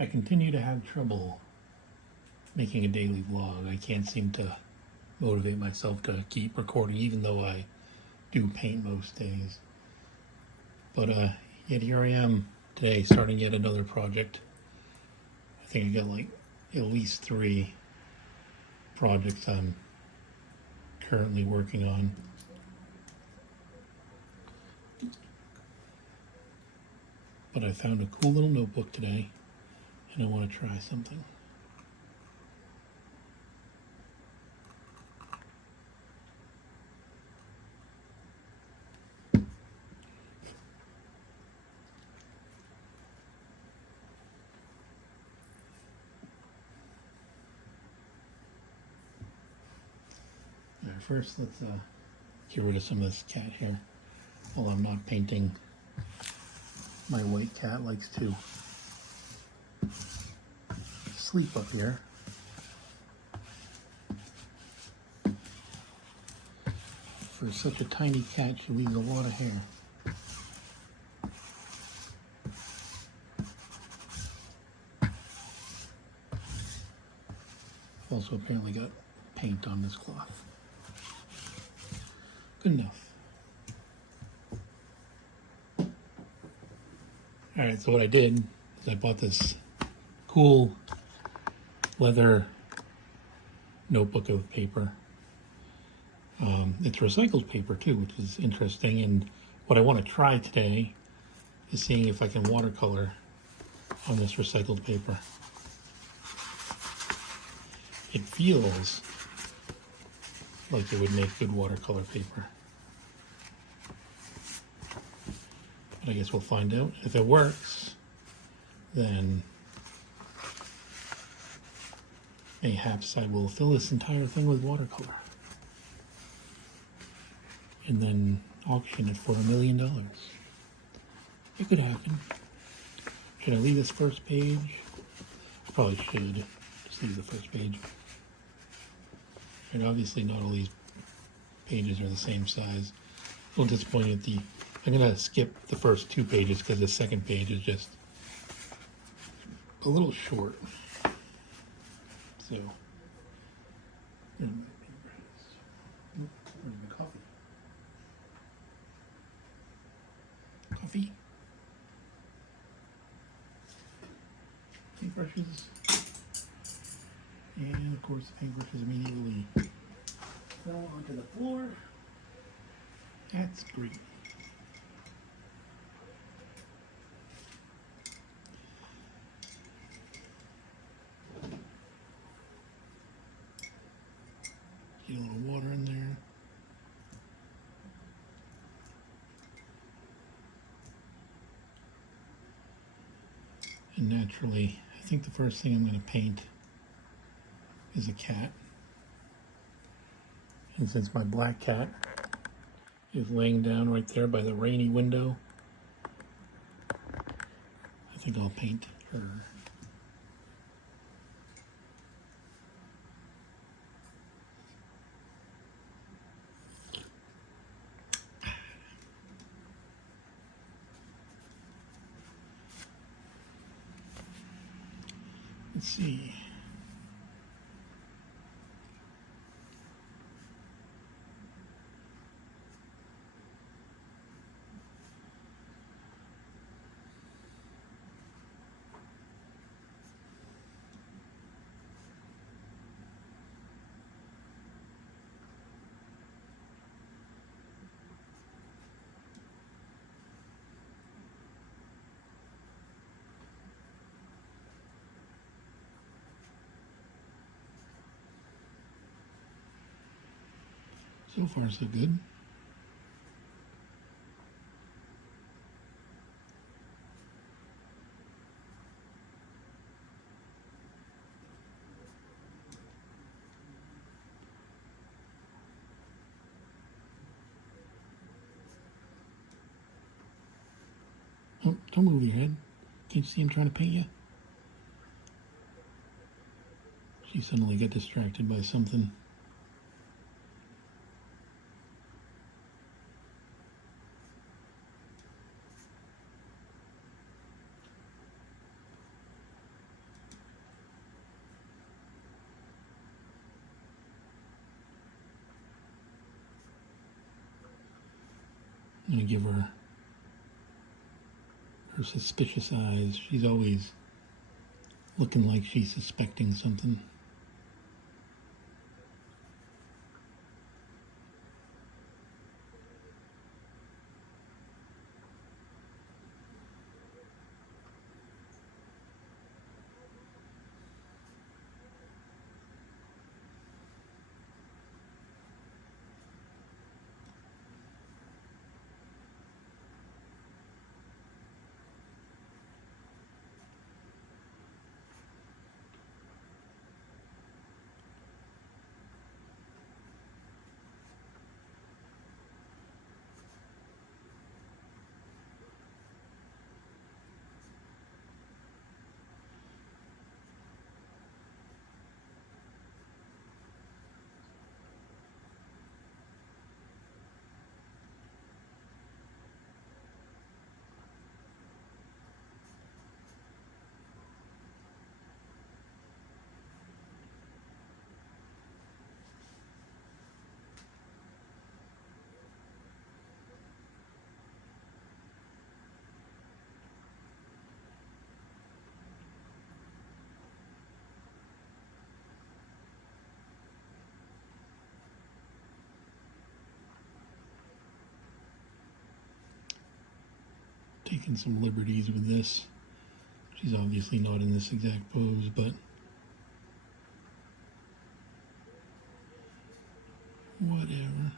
I continue to have trouble making a daily vlog. I can't seem to motivate myself to keep recording, even though I do paint most days. But yet here I am today, starting yet another project. I think I got like at least 3 projects I'm currently working on. But I found a cool little notebook today, and I want to try something. All right, first let's get rid of some of this cat hair while I'm not painting. My white cat likes to sleep up here. For such a tiny cat, she leaves a lot of hair. I've also apparently got paint on this cloth. Good enough. Alright, so what I did is I bought this cool leather notebook of paper. It's recycled paper too, which is interesting, and what I want to try today is seeing if I can watercolor on this recycled paper. It feels like it would make good watercolor paper. But I guess we'll find out. If it works, then mayhaps I will fill this entire thing with watercolor and then auction it for $1 million. It could happen. Should I leave this first page? I probably should just leave the first page. And obviously not all these pages are the same size. A little disappointed at I'm gonna skip the first 2 pages because the second page is just a little short. So, where's the coffee? Coffee? Paintbrushes. And of course the paintbrushes immediately fell onto the floor. That's great. Get a little water in there. And naturally, I think the first thing I'm going to paint is a cat. And since my black cat is laying down right there by the rainy window, I think I'll paint her. Let's see. So far, so good. Oh, don't move your head. Can't you see I'm trying to paint you? She suddenly got distracted by something. I'm gonna give her her suspicious eyes. She's always looking like she's suspecting something. Taking some liberties with this. She's obviously not in this exact pose, but whatever.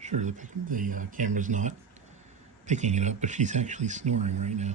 Sure, the camera's not picking it up, but she's actually snoring right now.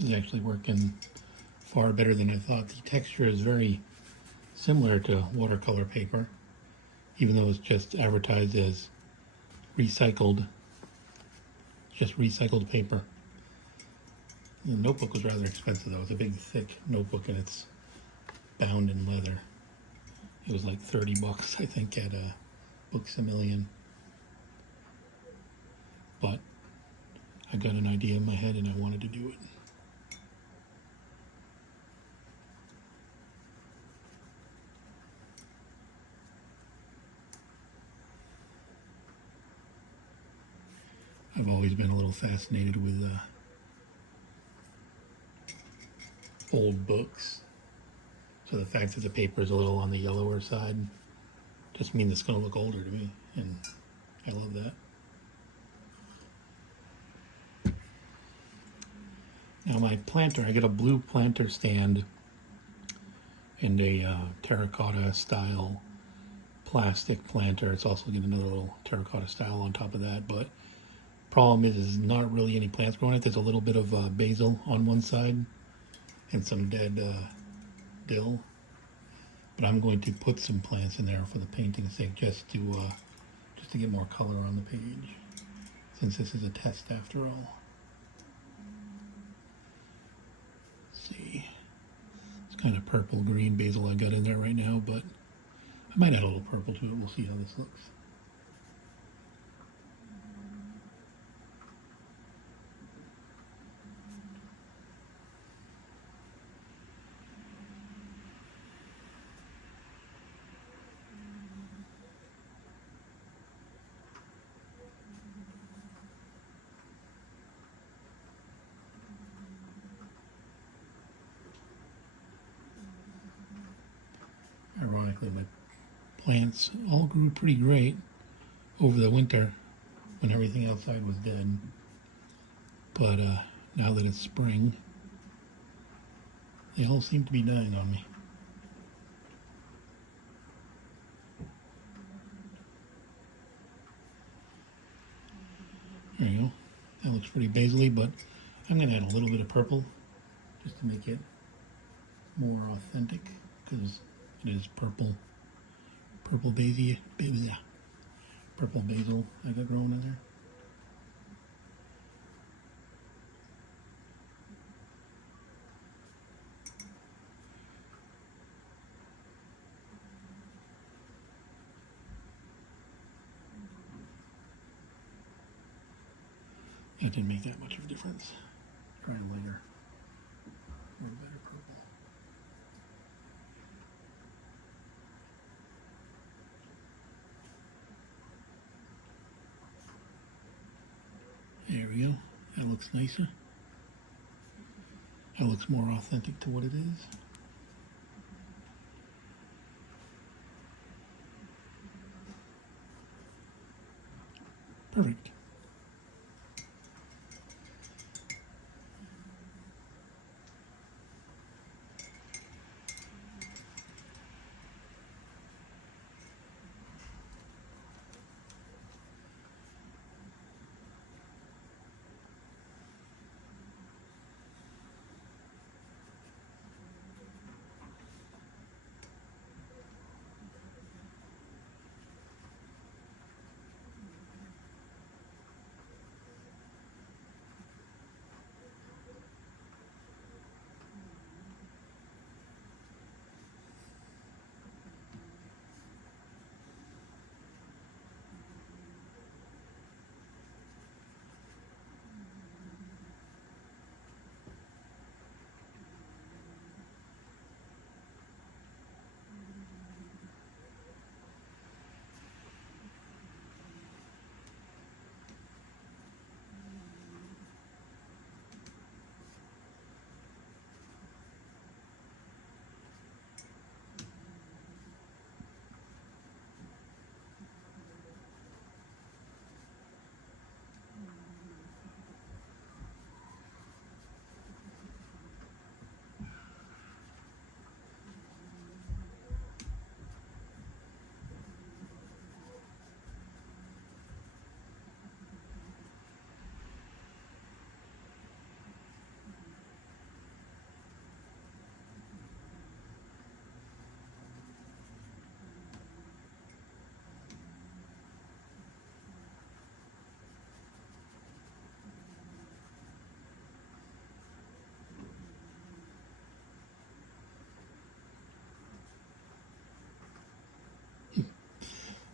This is actually working far better than I thought. The texture is very similar to watercolor paper, even though it's just advertised as recycled, just recycled paper. The notebook was rather expensive though. It's a big, thick notebook and it's bound in leather. It was like 30 bucks, I think, at Books A Million. But I got an idea in my head and I wanted to do it. I've always been a little fascinated with old books. So the fact that the paper is a little on the yellower side just means it's going to look older to me, and I love that. Now my planter, I get a blue planter stand and a terracotta style plastic planter. It's also got another little terracotta style on top of that, but problem is there's not really any plants growing it. There's a little bit of basil on one side and some dead dill. But I'm going to put some plants in there for the painting's sake, just to get more color on the page, since this is a test after all. Let's see, it's kind of purple green basil I got in there right now, but I might add a little purple to it. We'll see how this looks. Ironically, my plants all grew pretty great over the winter when everything outside was dead. But now that it's spring, they all seem to be dying on me. There you go. That looks pretty basil-y, but I'm going to add a little bit of purple just to make it more authentic, because it is purple basil, purple basil I got growing in there. It didn't make that much of a difference. Try a lighter, a little better purple. There we go. That looks nicer. That looks more authentic to what it is. Perfect.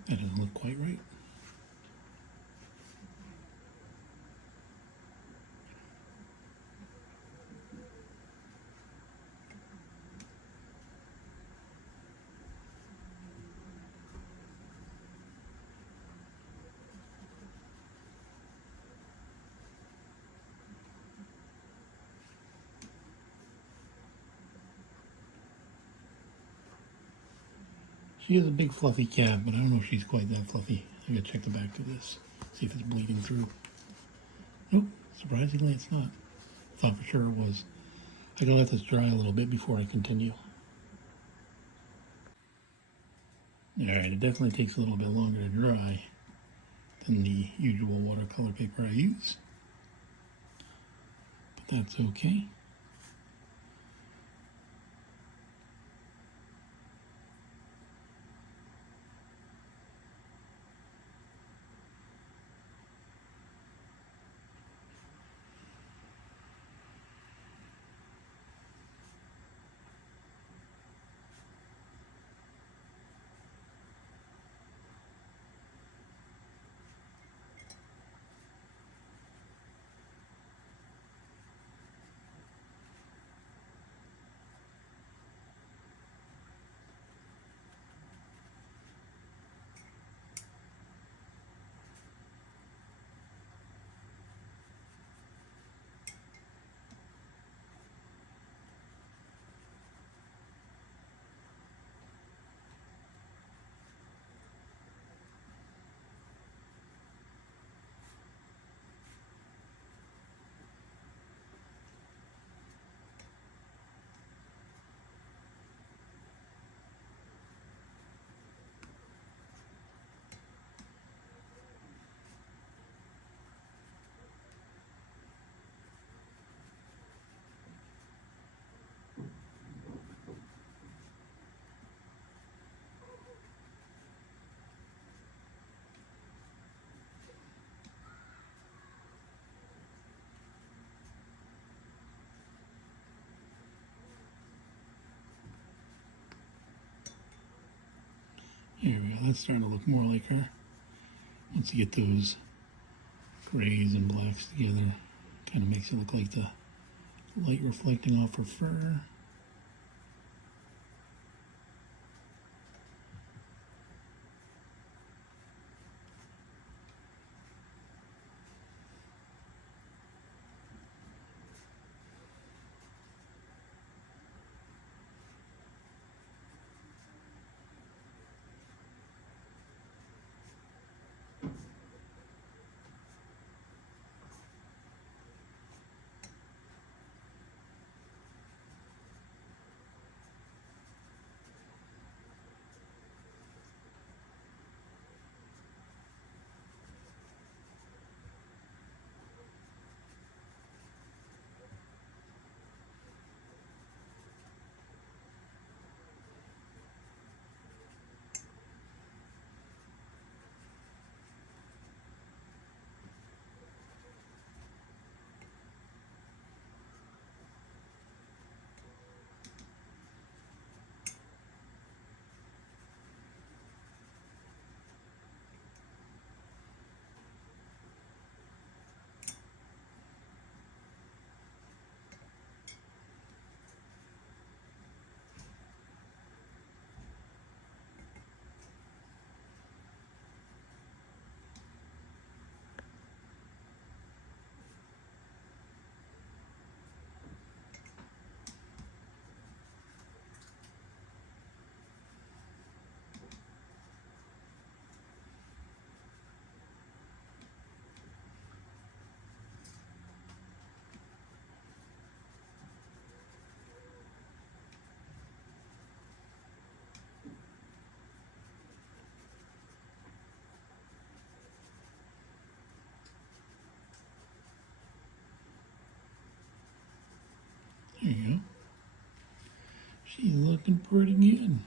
That doesn't look quite right. She is a big fluffy cat, but I don't know if she's quite that fluffy. I gotta check the back of this, see if it's bleeding through. Nope, surprisingly it's not. Thought for sure it was. I gotta let this dry a little bit before I continue. Alright, it definitely takes a little bit longer to dry than the usual watercolor paper I use. But that's okay. Here we go, that's starting to look more like her. Once you get those grays and blacks together, kind of makes it look like the light reflecting off her fur. There you go. She's looking pretty good.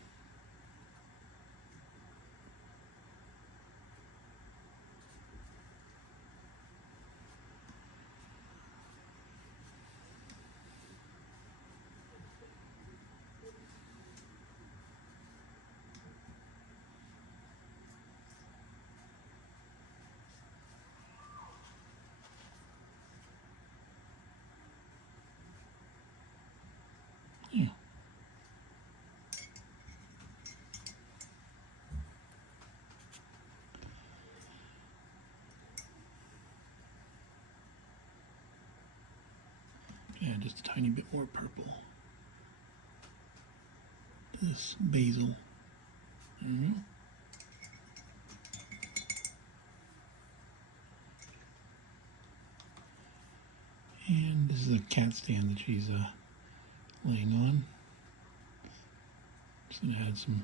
add just a tiny bit more purple. This basil. And this is a cat stand that she's laying on. Just gonna add some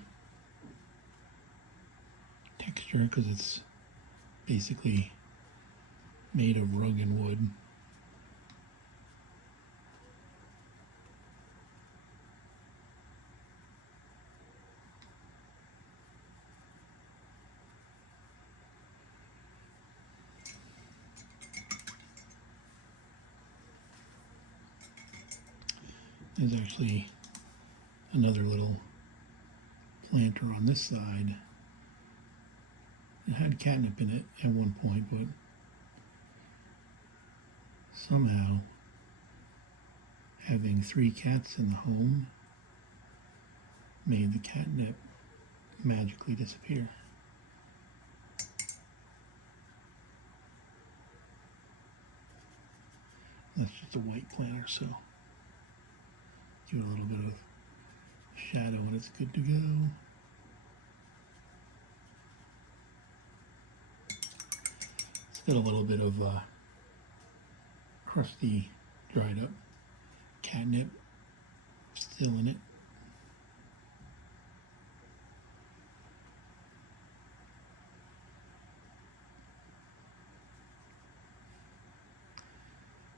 texture because it's basically made of rug and wood. There's actually another little planter on this side. It had catnip in it at one point, but somehow having 3 cats in the home made the catnip magically disappear. That's just a white planter, so give it a little bit of shadow and it's good to go. It's got a little bit of crusty, dried up catnip still in it.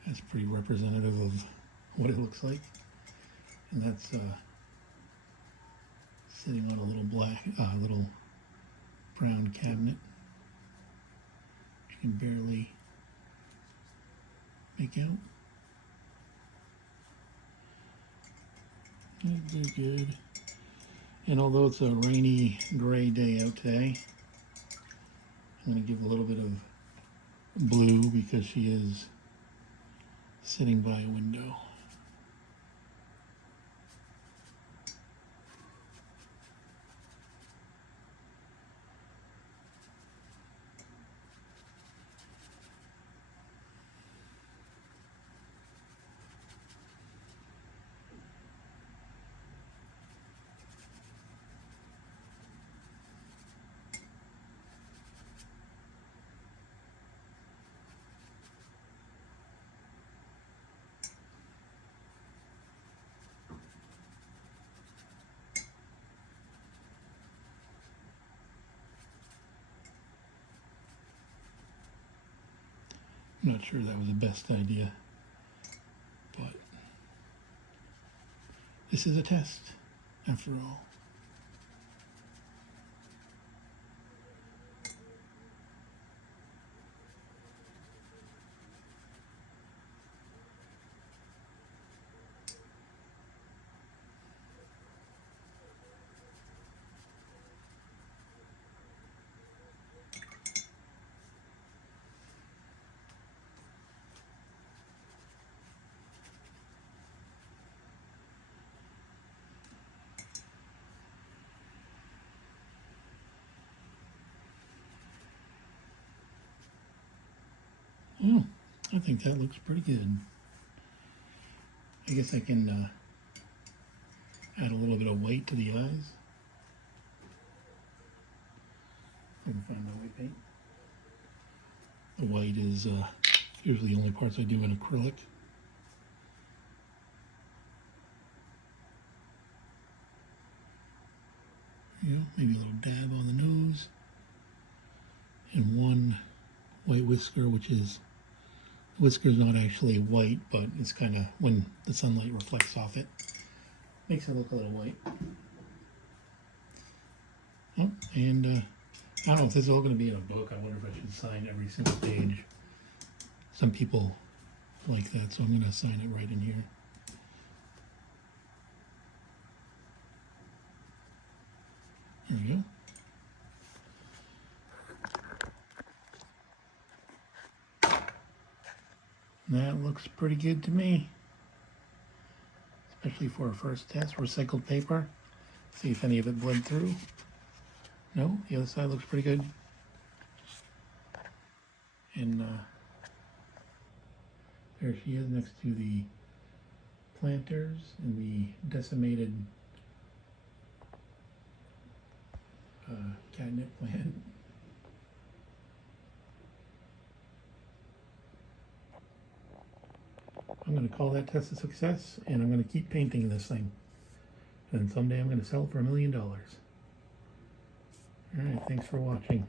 That's pretty representative of what it looks like. And that's sitting on a little little brown cabinet. You can barely make out. They're good. And although it's a rainy, gray day out today, I'm going to give a little bit of blue because she is sitting by a window. I'm not sure that was the best idea, but this is a test after all. Oh, I think that looks pretty good. I guess I can add a little bit of white to the eyes. I can find my white paint. The white is usually the only parts I do in acrylic. Yeah, maybe a little dab on the nose. And one white whisker, which is, the whisker is not actually white, but it's kind of, when the sunlight reflects off it, makes it look a little white. Oh, and I don't know if this is all going to be in a book. I wonder if I should sign every single page. Some people like that, so I'm going to sign it right in here. There we go. That looks pretty good to me, especially for a first test. Recycled paper. See if any of it bled through. No, the other side looks pretty good. And there she is next to the planters and the decimated catnip plant. I'm going to call that test a success, and I'm going to keep painting this thing. And someday I'm going to sell it for $1 million. Alright, thanks for watching.